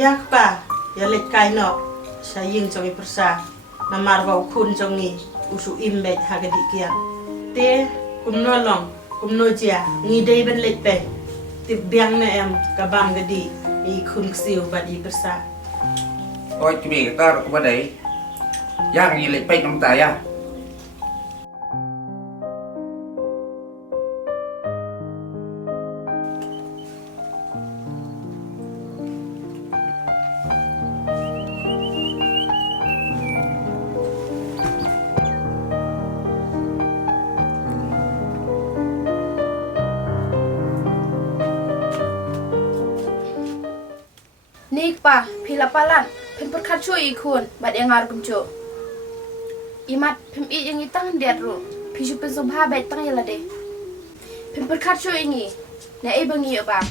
yak pa ya let kai no saying chongi persa namar ba khun chongi usu imbe hagadi kia te kumno long kumno chia ngi dei ben let pe ti biang na em ka bam gadi i khun siu ba di persa ôi chị mày ta có vấn đề giang gì lại bay trong tay àนี่ป่ะพิลาปาลันเพิ่นประคัดช่วยอีกคนบัดยังงารกุมโจอีมัดเพิ่นอียังอีตั้งเดียดรู้พี่ชุเป็นสมภาเบ็ดตั้งยาละเดเพิ่นประคัดช่วยอีงี้ในไอ้บังงี้อบาง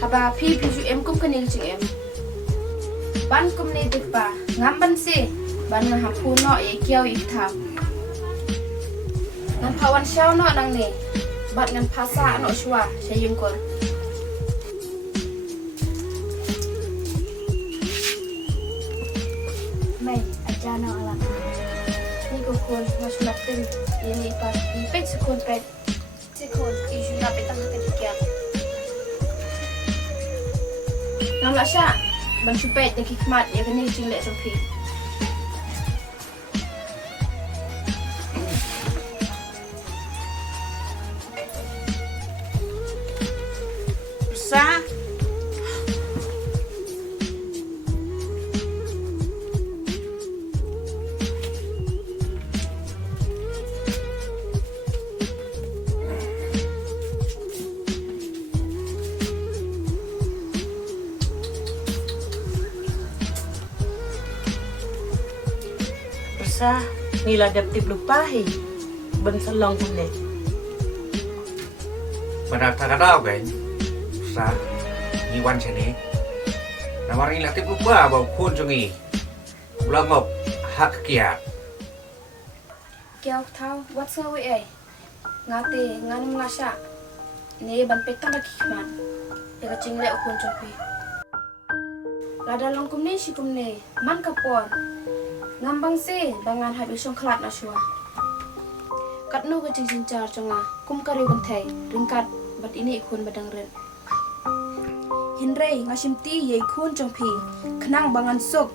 ฮาบาพี่ชุเอ็มกุมกันนี่จิงเอ็มบ้านกุมนี่ติดป่ะงามบันสิบ้านงานหาพูนเนาะเอเกี่ยวอีกทางงานภาวันเช้าเนาะนางนี่บัดงานภาษาเนาะชัวใช้ยิงก่อนไม่อาจารย์เอาอะไรนี่ก็ควรมาชนะตึงยันนี่ไปอีเป็ดสักคนเป็ดสักคนอีชุนาไปตั้งกันดีกันน้ำละชาบางชุเป็ดเด็กขิดมัดยังกันนี่จริงแหละสมพี persa persa ngila dap tip lupahi ben salong hune mà đặt thằng đó cái sao như quan thế này là mà là tiếp lúc ba bảo khuôn cho nghỉ là ngọc hắc kia เกี่ยวเท้าวัดเสื้อไว้เอ้งาเตงานมลาชานี่บันเป็ดตั้งตะขิดมันเด็กจริงแหละคนจมพีลาดาลงกุมนี่ชิกุมนี่มันกระปอนงามบางเซ่บางงานหายไปช่วงคลาดนะชัวกัดนูก็จริงจริงจาร์จังอ่ะกุมกระริวันไทยริงกัดบัดอินี่คนบัดดังเรินหินเรงาชิมตีใหญ่คูนจงพีขนั่งบางงานสุก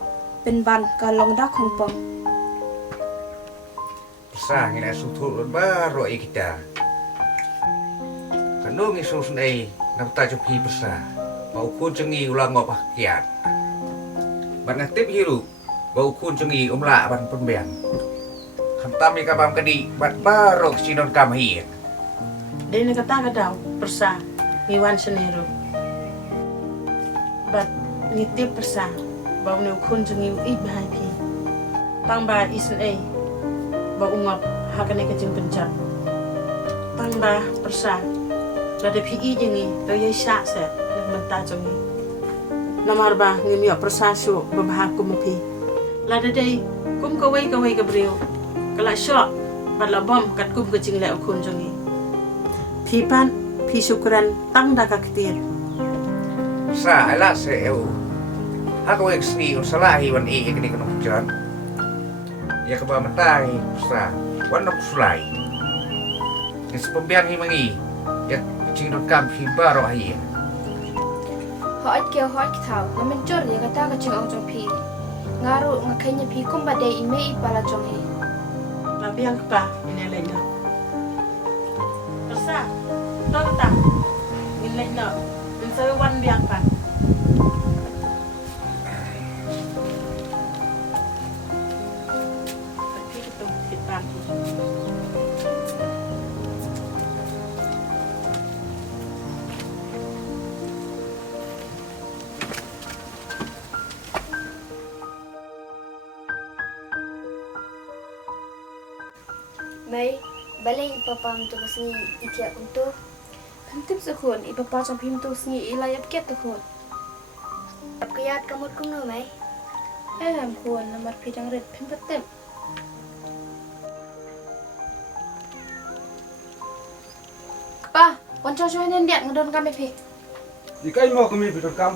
เป็นบันการลองดักของปอง sang ini suatu baru kita kanung isu sunai nampak jopi besar bau kun cengi ulang ngop kiat ban tip hiru bau kun cengi umla ban pembian khantam ni kabam kadi bat baru sinon kam hi dei na kata kadaw persa ngiwan senero bat ngitip persa bau ne khun jungi i bahai pi tang ba isen ai ba ungap hakane ka jing pencat tang ba persa la de pi i jingi to ye sha se ne menta jungi namar ba ngimi persa shu ba bah kum pi la de dei kum ka wei ka brio kala sho bat la bom kat kum ka jing le khun jungi pi pan pi syukuran tang da ka ketir sa ala se eu hak wek sni usalahi wan i ikni kanung jan ya kaba matai sa wan nok sulai es pembian hi mangi ya cingdon kam hi baro hi หอยเกี่ยวหอยเท้าแล้วมันจดยังกระตากระจึงเอาจงพีงารุงาใครเนี่ยพีกุมบาเดอีเมอีปาลาจงเฮ la biang pa ini lain na persa to ta ini lain na min sa wan biang pa tapi kita hit pa May balay ipapam to kasi itiak untuk พิมพ์ทิพย์สุขุนอีปปาจงพิมพ์ตัวสงีอีลายับเก็ตตุขุน kayat kamot kung no may ให้แหมควรนำมัดพีดังเร็ดพิมพ์เต็มป้าวันช่วยเน้นเดียดเงินเดินกันไปพี Di kayo mo kami pitong kam.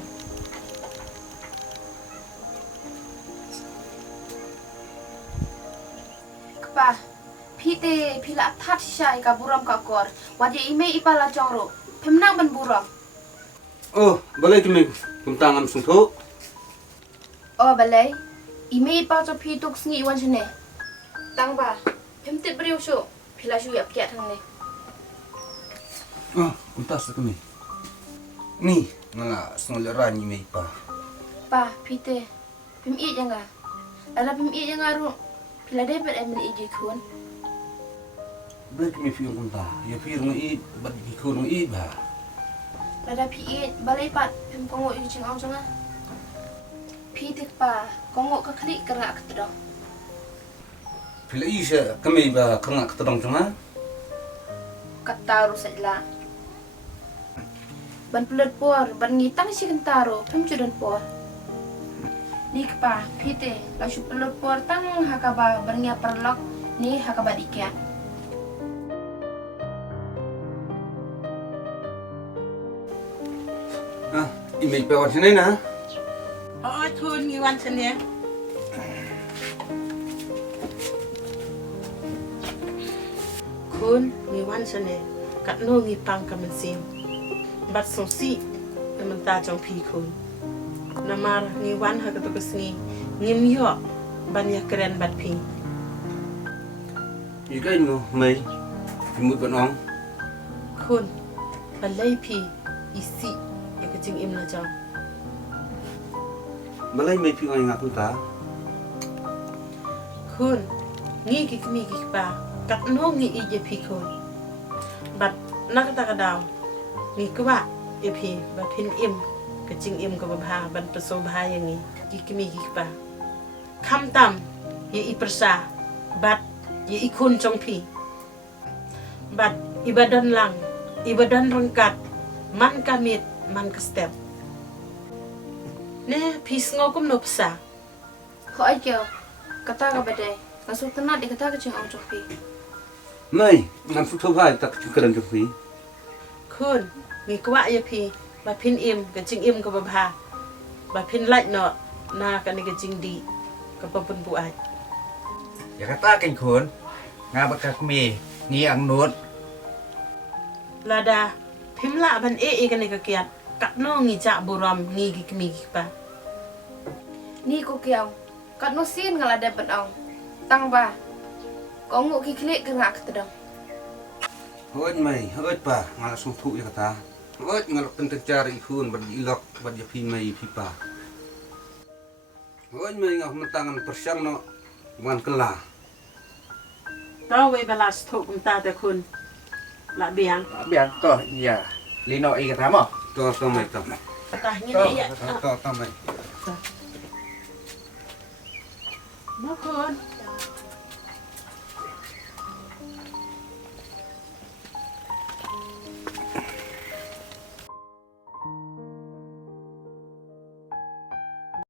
pa. Pite pila that sya ika buram ka kor. Wadi ime ipala jongro. Pemnang ban buram. Oh, balai kami kumtangan sungto. Oh balai. Ime ipa cho pi tuk sngi wan chene. Tang ba. Pemte beriu syu. Pila syu yap kiat thang ne. Oh, kumtas kami. Ni, ngala sengolaran ni mai pa. Pa, pite. Pem i janga. Ala pem i janga ru. Pila de bet emen iji kun. Balai kami fiung kumta. Ya fiung i bad ikun i ba. Lada pi i balai pat pem kongo i ching ong changa. Pite pa. Kongo ka klik kera ketro. Pila isa kami ba kena ketedong cuma. Kataru sajla. Ban pelut por, ban ngitang si kentaro, pem judan por. Ni pa, pite, lasu pelut por tang hakaba bernya perlok, ni hakaba dikian. Ah, imei pa wan sini na. Oh, thun ngi wan chane. Kun ngi wan chane. Kat no ngi pang ka man sim. Bat song si man ta jong pi kun. Namar ngi wan ha ka to sni. Ngim yo ban ya keren bat pi. Ikai mo mai. Imut banong. Kun balai pi isi ya ka jing im na jong. Balai mai pi ngai ngak kumta. Kun ngi ki kmi ki pa. Kat no ngi ije pi kun. Bat nakata ka daw. Ngi kwa e pi ba pin im ka jing im ka ba ban paso ba yang ni ki kmi ki pa. Kham tam ye I persa bat ye I kun chong pi. Bat ibadan lang ibadan rengkat man kamit man ka step. Ne pis ngokum no psa. Ho ai kyo, kata ka bade, kasu tenat di kata ka ching ong chok pi. Mai, ngam su thau hai tak chukaran tu pi. Kun mi kwa ye pi ba pin im ka jing im ka ba pin lait no na ka ni ka jing di ka pa pun bu ai. Ya kata kan kun. Ngabak kami ni ang nut. Lada pim la ban e ka ni ka kiat kat no ngi ja buram ngi ki kmi ki pa. Ni ko kiao, kat no sin ngal ada ban ong. Tang ba. Kongo ki klik kera ketedong. Hoi mai, hoi pa, ngala sungtu ya kata. Hoi ngala penting cari ikun bad ilok bad ya pi mai pi pa. Hoi mai ngak mentangan persiang no wan kelah. Tahu we balas thuk um ta ta kun. La biang Biar toh ya. Lino I kata mo. To mai to. patah ngi Toh. ya. To mai. Ma kun